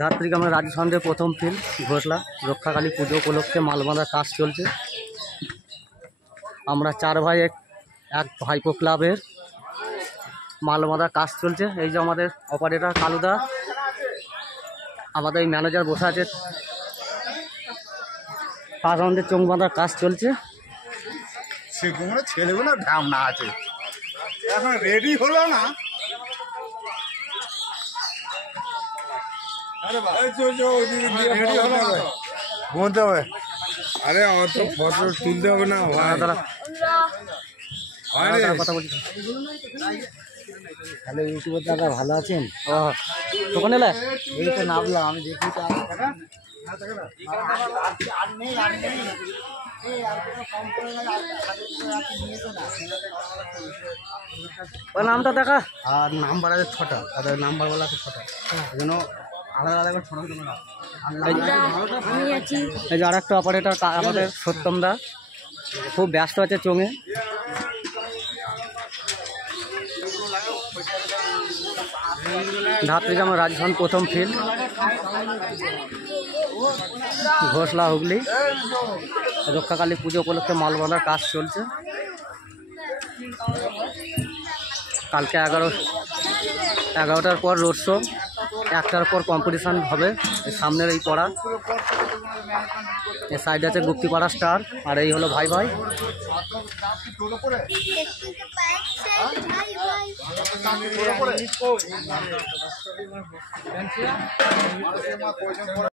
ধাত্রীগ্রামের রাজু সন্ধ্যে প্রথম ফিল্ড ঘোষলা রক্ষাকালী পুজো উপলক্ষে মাল বাঁধার কাজ চলছে। আমরা 4 ভাই এক ভাইপো ক্লাবের মাল বাঁধার কাজ চলছে। এই যে আমাদের অপারেটর কালুদা, আমাদের এই ম্যানেজার বসে আছে। কাজ আমাদের চোখ বাঁধার কাজ চলছে। সেগুলো ছেলেগুলো ঢামনা আছে, এখন রেডি হলো না। বলতে হবে, আরে অত ফটো তুলতে হবে না ভাই। কথা বলছি। হ্যালো ইউটিউবের দাদা, ভালো আছেন? ও দোকানে এলে এই তো নামলাম, আমি দেখি তো ওই নামটা দেখা। আর নাম্বার আছে 6টা, তাদের নাম্বার বলা আছে 6টা, এই জন্য আলাদা আলাদা করে ছোটো ছোটো না। এই যে আর একটা অপারেটর আমাদের সত্যম দা, খুব ব্যস্ত আছে চোঙে। ধাত্রীগ্রামের রাজস্থান প্রথম ফিল্ড ঘোষলা হুগলি রক্ষাকালী পুজো উপলক্ষে মাল বাঁধার কাজ চলছে। কালকে 11টার পর রোড শো, 1টার পর কম্পিটিশান হবে। সামনের এই পড়া, এর সাইডে আছে গুপ্তিপাড়া স্টার, আর এই হলো ভাই ভাই।